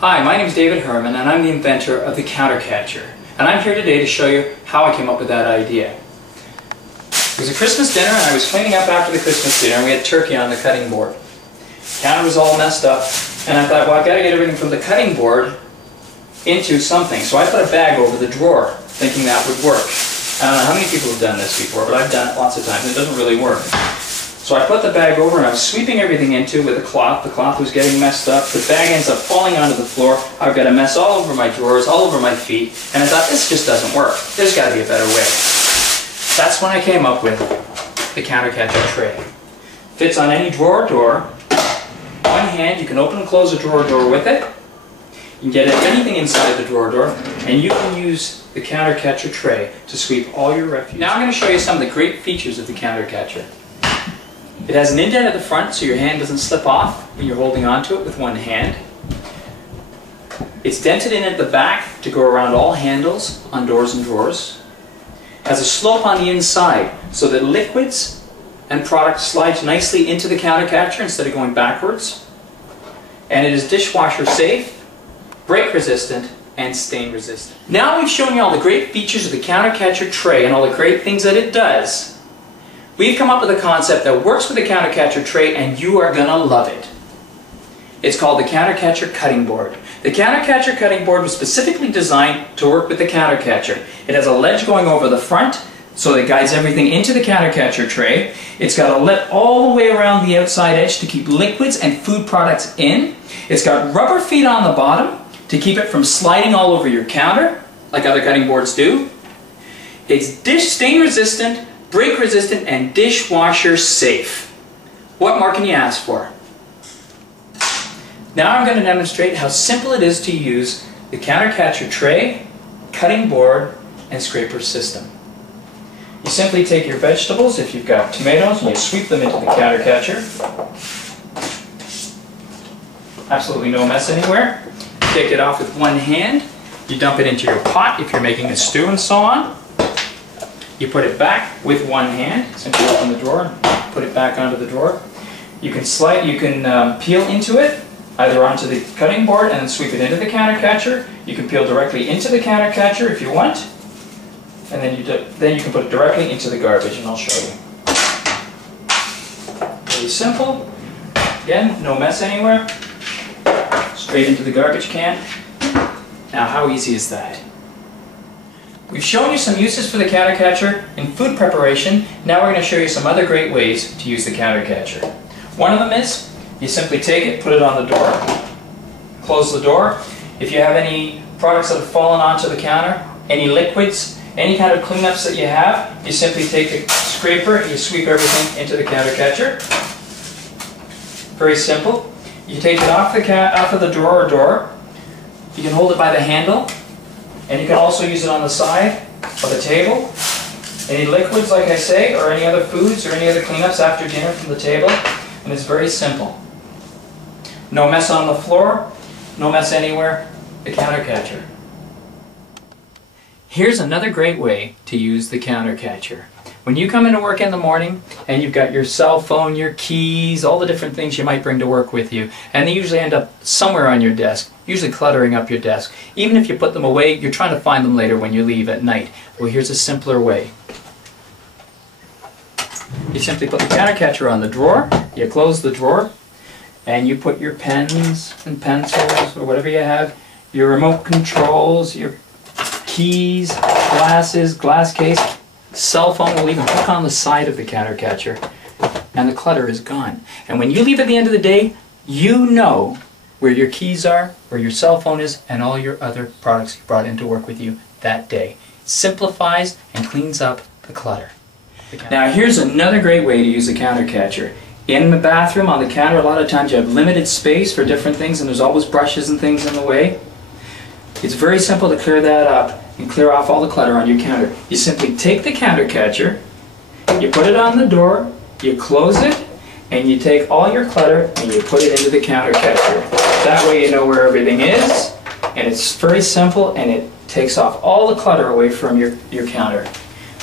Hi, my name is David Herman and I'm the inventor of the Counter Catcher. And I'm here today to show you how I came up with that idea. It was a Christmas dinner and I was cleaning up after the Christmas dinner and we had turkey on the cutting board. The counter was all messed up and I thought, well, I've got to get everything from the cutting board into something. So I put a bag over the drawer thinking that would work. I don't know how many people have done this before, but I've done it lots of times and it doesn't really work. So I put the bag over and I was sweeping everything into with a cloth. The cloth was getting messed up. The bag ends up falling onto the floor. I've got a mess all over my drawers, all over my feet. And I thought, this just doesn't work. There's got to be a better way. That's when I came up with the Counter Catcher tray. Fits on any drawer or door. One hand, you can open and close a drawer or door with it. You can get anything inside the drawer or door. And you can use the Counter Catcher tray to sweep all your refuse. Now I'm going to show you some of the great features of the Counter Catcher. It has an indent at the front so your hand doesn't slip off when you're holding onto it with one hand. It's dented in at the back to go around all handles on doors and drawers. It has a slope on the inside so that liquids and product slides nicely into the Counter Catcher instead of going backwards. And it is dishwasher safe, break resistant, and stain resistant. Now we've shown you all the great features of the Counter Catcher tray and all the great things that it does. We've come up with a concept that works with the Counter Catcher tray and you are going to love it. It's called the Counter Catcher cutting board. The Counter Catcher cutting board was specifically designed to work with the Counter Catcher. It has a ledge going over the front so it guides everything into the Counter Catcher tray. It's got a lip all the way around the outside edge to keep liquids and food products in. It's got rubber feet on the bottom to keep it from sliding all over your counter like other cutting boards do. It's stain resistant, break resistant, and dishwasher safe. What more can you ask for? Now I'm going to demonstrate how simple it is to use the Counter Catcher tray, cutting board, and scraper system. You simply take your vegetables, if you've got tomatoes, and you sweep them into the Counter Catcher. Absolutely no mess anywhere. You take it off with one hand. You dump it into your pot if you're making a stew and so on. You put it back with one hand, simply open the drawer, put it back onto the drawer. You can peel into it, either onto the cutting board and then sweep it into the Counter Catcher. You can peel directly into the Counter Catcher if you want, and then you can put it directly into the garbage, and I'll show you. Really simple. Again, no mess anywhere. Straight into the garbage can. Now, how easy is that? We've shown you some uses for the Counter Catcher in food preparation. Now we're going to show you some other great ways to use the Counter Catcher. One of them is, you simply take it, put it on the door, close the door. If you have any products that have fallen onto the counter, any liquids, any kind of cleanups that you have, you simply take a scraper and you sweep everything into the Counter Catcher. Very simple. You take it off of the drawer or door. You can hold it by the handle. And you can also use it on the side of the table. Any liquids, like I say, or any other foods or any other cleanups after dinner from the table. And it's very simple. No mess on the floor, no mess anywhere. The Counter Catcher. Here's another great way to use the Counter Catcher. When you come into work in the morning and you've got your cell phone, your keys, all the different things you might bring to work with you, and they usually end up somewhere on your desk, usually cluttering up your desk. Even if you put them away, you're trying to find them later when you leave at night. Well, here's a simpler way. You simply put the Counter Catcher on the drawer, you close the drawer, and you put your pens and pencils or whatever you have, your remote controls, your keys, glasses, glass case, cell phone will even hook on the side of the Counter Catcher, and the clutter is gone. And when you leave at the end of the day, you know where your keys are, where your cell phone is, and all your other products you brought into work with you that day. It simplifies and cleans up the clutter. Now here's another great way to use the Counter Catcher. In the bathroom, on the counter, a lot of times you have limited space for different things and there's always brushes and things in the way. It's very simple to clear that up and clear off all the clutter on your counter. You simply take the Counter Catcher, you put it on the door, you close it, and you take all your clutter and you put it into the Counter Catcher. That way you know where everything is, and it's very simple and it takes off all the clutter away from your counter.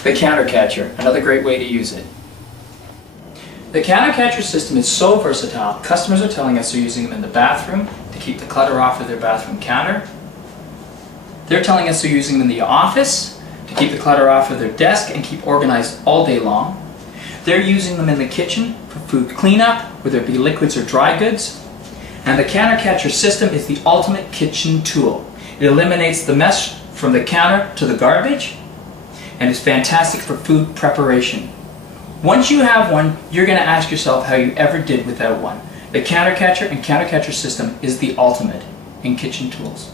The Counter Catcher, another great way to use it. The Counter Catcher system is so versatile, customers are telling us they're using them in the bathroom, to keep the clutter off of their bathroom counter. They're telling us they're using them in the office to keep the clutter off of their desk and keep organized all day long. They're using them in the kitchen for food cleanup, whether it be liquids or dry goods. And the counter catcher system is the ultimate kitchen tool. It eliminates the mess from the counter to the garbage, and is fantastic for food preparation. Once you have one, you're going to ask yourself how you ever did without one. The counter catcher and counter catcher system is the ultimate in kitchen tools.